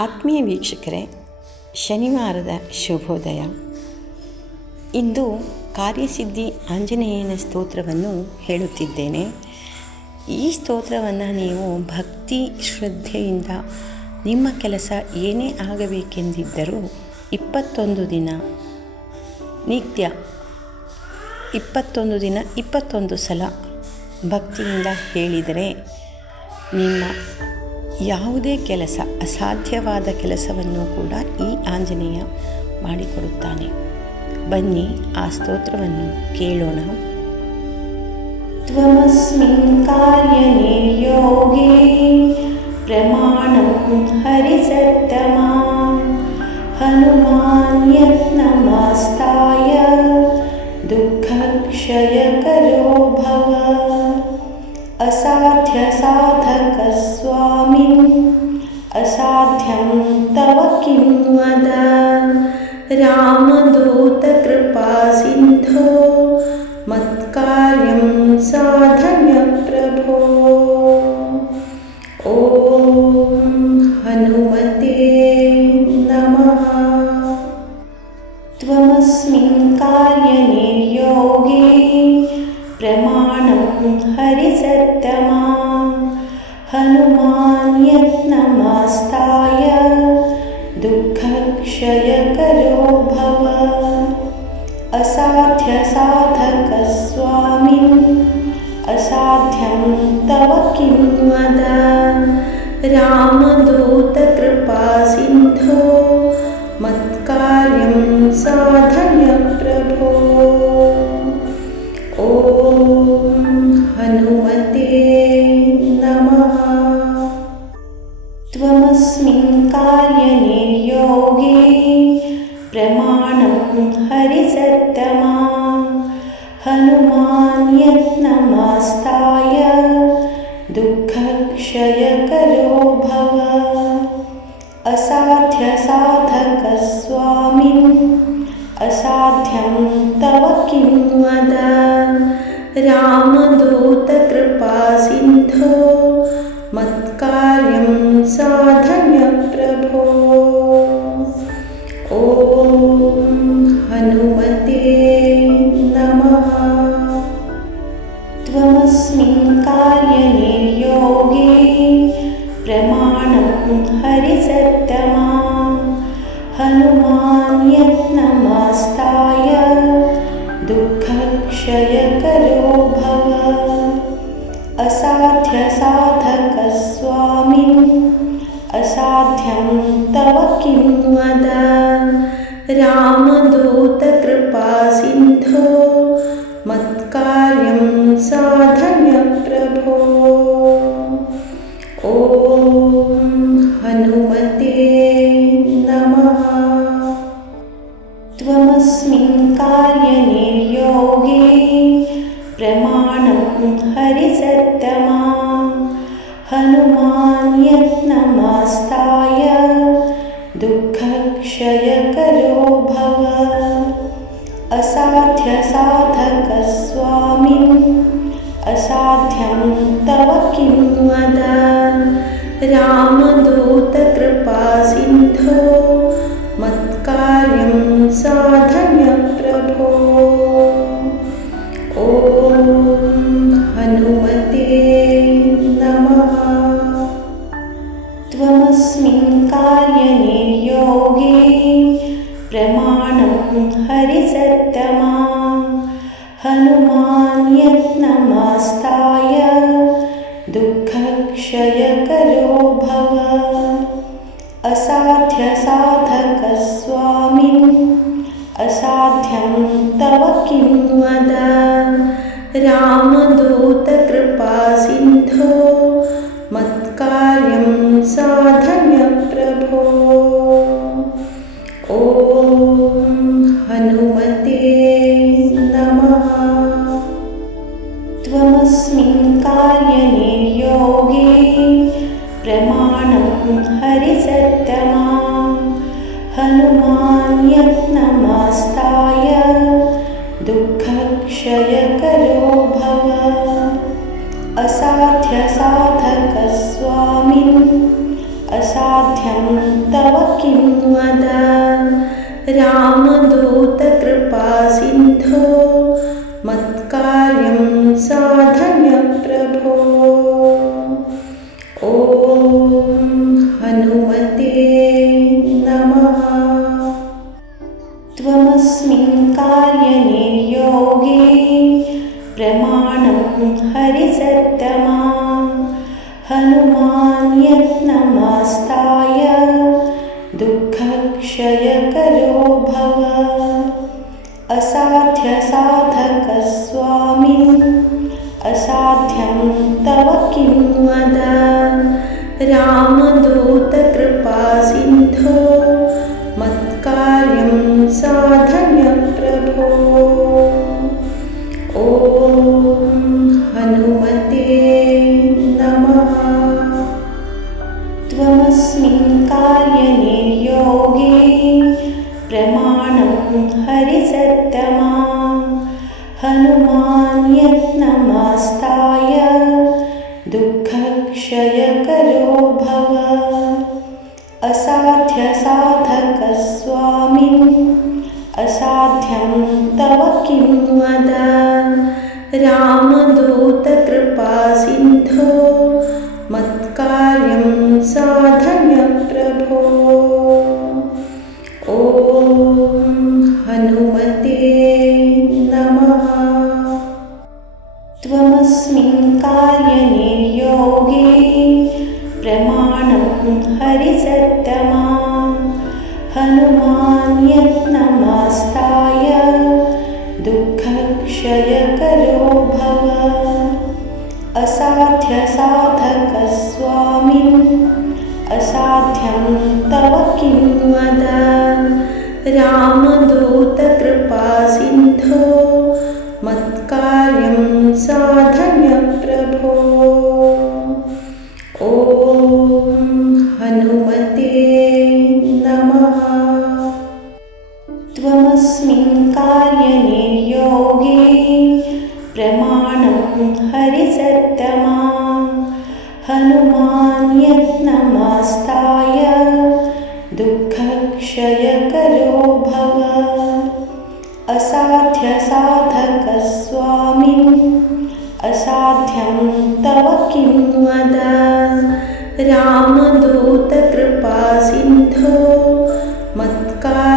ಆತ್ಮೀಯ ವೀಕ್ಷಕರೇ, ಶನಿವಾರದ ಶುಭೋದಯ. ಇಂದು ಕಾರ್ಯಸಿದ್ಧಿ ಆಂಜನೇಯನ ಸ್ತೋತ್ರವನ್ನು ಹೇಳುತ್ತಿದ್ದೇನೆ. ಈ ಸ್ತೋತ್ರವನ್ನು ನೀವು ಭಕ್ತಿ ಶ್ರದ್ಧೆಯಿಂದ ನಿಮ್ಮ ಕೆಲಸ ಏನೇ ಆಗಬೇಕೆಂದಿದ್ದರೂ 21 ದಿನ ನಿತ್ಯ 21 ದಿನ 21 ಸಲ ಭಕ್ತಿಯಿಂದ ಹೇಳಿದರೆ ನಿಮ್ಮ ಯಾವುದೇ ಕೆಲಸ, ಅಸಾಧ್ಯವಾದ ಕೆಲಸವನ್ನು ಕೂಡ ಈ ಆಂಜನೇಯ ಮಾಡಿಕೊಡುತ್ತಾನೆ. ಬನ್ನಿ ಆ ಸ್ತೋತ್ರವನ್ನು ಕೇಳೋಣ. ತ್ವಮಸ್ಮಿನ್ ಕಾರ್ಯನಿರ್ಯೋಗೇ ಪ್ರಮಾಣಂ ಹರಿಸತ್ತಮಾ ಹನುಮಾನ್ ಯತ್ನಮಸ್ತಾಯ ದುಃಖಕ್ಷಯಕರೋ ಭವ ಅಸಾಧ್ಯ ಸಾಧಕ ಸ್ವಾಮಿನ್ ಅಸಾಧ್ಯಂ ತವ ಕಿಂ ವದ ರಾಮದೂತ ಕೃಪಾ ಸಿಂಧೋ ಮತ್ಕಾರ್ಯಂ ಸಾಧಯ ಪ್ರಭೋ. ಓಂ ಹನುಮತೆ ನಮಃ. ತ್ವಮಸ್ಮಿನ್ ಕಾರ್ಯನಿರ್ಯೋಗೇ ಪ್ರಮಾಣಂ ಹರಿಸತ್ತಮಾ ಹನುಮಾನ್ ಯತ್ನಮಸ್ತಾಯ ದುಃಖಕ್ಷಯಕರೋ ಭವ ಅಸಾಧ್ಯ ಸಾಧಕ ಸ್ವಾಮಿನ್ ಅಸಾಧ್ಯಂ ತವ ಕಿಂ ವದ ರಾಮದೂತ ಕೃಪಾ ಸಿಂಧೋ ಮತ್ಕಾರ್ಯಂ ಸಾಧಯ ಪ್ರಭೋ. ಓಂ ಹನುಮತೆ ನಮಃ. ತ್ವಮಸ್ಮಿನ್ ಕಾರ್ಯನಿರ್ಯೋಗೇ ಪ್ರಮಾಣಂ ಹರಿಸತ್ತಮಾ ಹನುಮಾನ್ ಯತ್ನಮಸ್ತಾಯ ದುಃಖಕ್ಷಯಕರೋ ಭವ ಅಸಾಧ್ಯ ಸಾಧಕ ಸ್ವಾಮಿನ್ ಅಸಾಧ್ಯಂ ತವ ಕಿಂ ವದ ರಾಮದೂತ ಕೃಪಾ ಸಿಂಧೋ ಮತ್ಕಾರ್ಯಂ ಸಾಧಯ ಪ್ರಭೋ. ಓಂ ಹನುಮತೆ ನಮಃ. ತ್ವಮಸ್ಮಿನ್ ಕಾರ್ಯನಿರ್ಯೋಗೇ ಪ್ರಮಾಣಂ ಹರಿಸತ್ತಮಾ ಹನುಮಾನ್ ಯತ್ನಮಸ್ತಾಯ ದುಃಖಕ್ಷಯಕರೋ ಭವ ಅಸಾಧ್ಯ ಸಾಧಕ ಸ್ವಾಮಿನ್ ಅಸಾಧ್ಯಂ ತವ ಕಿಂ ವದ ರಾಮದೂತ ಕೃಪಾ ಸಿಂಧೋ ಮತ್ಕಾರ್ಯಂ ಸಾಧಯ ಪ್ರಭೋ. ಓಂ ಹನುಮತೆ ನಮಃ. ತ್ವಮಸ್ಮಿನ್ ಕಾರ್ಯನಿರ್ಯೋಗೇ ಪ್ರಮಾಣಂ ಹರಿಸತ್ತಮಾ ಹನುಮಾನ್ ಯತ್ನಮಸ್ತಾಯ ದುಃಖಕ್ಷಯಕರೋ ಭವ ಅಸಾಧ್ಯ ಸಾಧಕ ಸ್ವಾಮಿನ್ ಅಸಾಧ್ಯಂ ತವ ಕಿಂ ವದ ರಾಮದೂತ ಕೃಪಾ ಸಿಂಧೋ ಮತ್ಕಾರ್ಯಂ ಸಾಧಯ ಪ್ರಭೋ. ಓಂ ಹನುಮತೆ ನಮಃ. ತ್ವಮಸ್ಮಿನ್ ಕಾರ್ಯನಿರ್ಯೋಗೇ ಪ್ರಮಾಣಂ ಹರಿಸತ್ತಮಾ ಹನುಮಾನ್ ಯತ್ನಮಸ್ತಾಯ ದುಃಖಕ್ಷಯಕರೋ ಭವ ಅಸಾಧ್ಯ ಸಾಧಕ ಸ್ವಾಮಿನ್ ಅಸಾಧ್ಯಂ ತವ ಕಿಂ ವದ ರಾಮದೂತ ಕೃಪಾ ಸಿಂಧೋ ಮತ್ಕಾರ್ಯಂ ಸಾಧಯ ಪ್ರಭೋ. ಓಂ ಹನುಮತೆ ನಮಃ. ತ್ವಮಸ್ಮಿನ್ ಕಾರ್ಯನಿರ್ಯೋಗೇ ಪ್ರಮಾಣಂ ಹರಿಸತ್ತಮಾ ಹನುಮಾನ್ ಯತ್ನಮಸ್ತಾಯ ದುಃಖಕ್ಷಯಕರೋ ಭವ ಅಸಾಧ್ಯ ಸಾಧಕ ಸ್ವಾಮಿನ್ ಅಸಾಧ್ಯ असाध्यं तव किं वद रामदूतकृपासिन्धो मत्कार्यं साधय प्रभो। ॐ हनुमते नमः। त्वमस्मिन् कार्यनिर्योगे प्रमाणं हरिसत्तमा हनुमान् यत्नमास्ताय दुःखक्षयकरो भव। असाध्यसाधकस्वामिन् असाध्यं तव किं वद रामदूतकृपासिन्धो मत्कार्यं साधय प्रभो। ॐ हनुमते नमः। त्वमस्मिन् कार्यनिर्योगे प्रमाणं हरिसत्तमा हनुमान् यत्नमास्ताय दुःखक्षयकरो भव। असाध्यसाधकस्वामिन् असाध्यं तव किं वद रामदूतकृपासिन्धो मत्कार्यं साधय प्रभो। ॐ हनुमते नमः। त्वमस्मिन् कार्यनिर्योगे प्रमाणं हरिसत्तमा हनुमान् यत्नमास्ताय दुःखक्षयकरो भव। असाध्यसाधकस्वामिन् असाध्यं तव किं वद रामदूतकृपासिन्धो मत्कार्यं साधय प्रभो। ॐ हनुमते नमः। त्वमस्मिन् कार्यनिर्योगे प्रमाणं हरिसत्तमा हनुमान् यत्नमास्ताय दुःखक्षयकरो भव। असाध्यसाधकस्वामिन् असाध्यं तव किं वद रामदूतकृपासिन्धो मत्कार्यं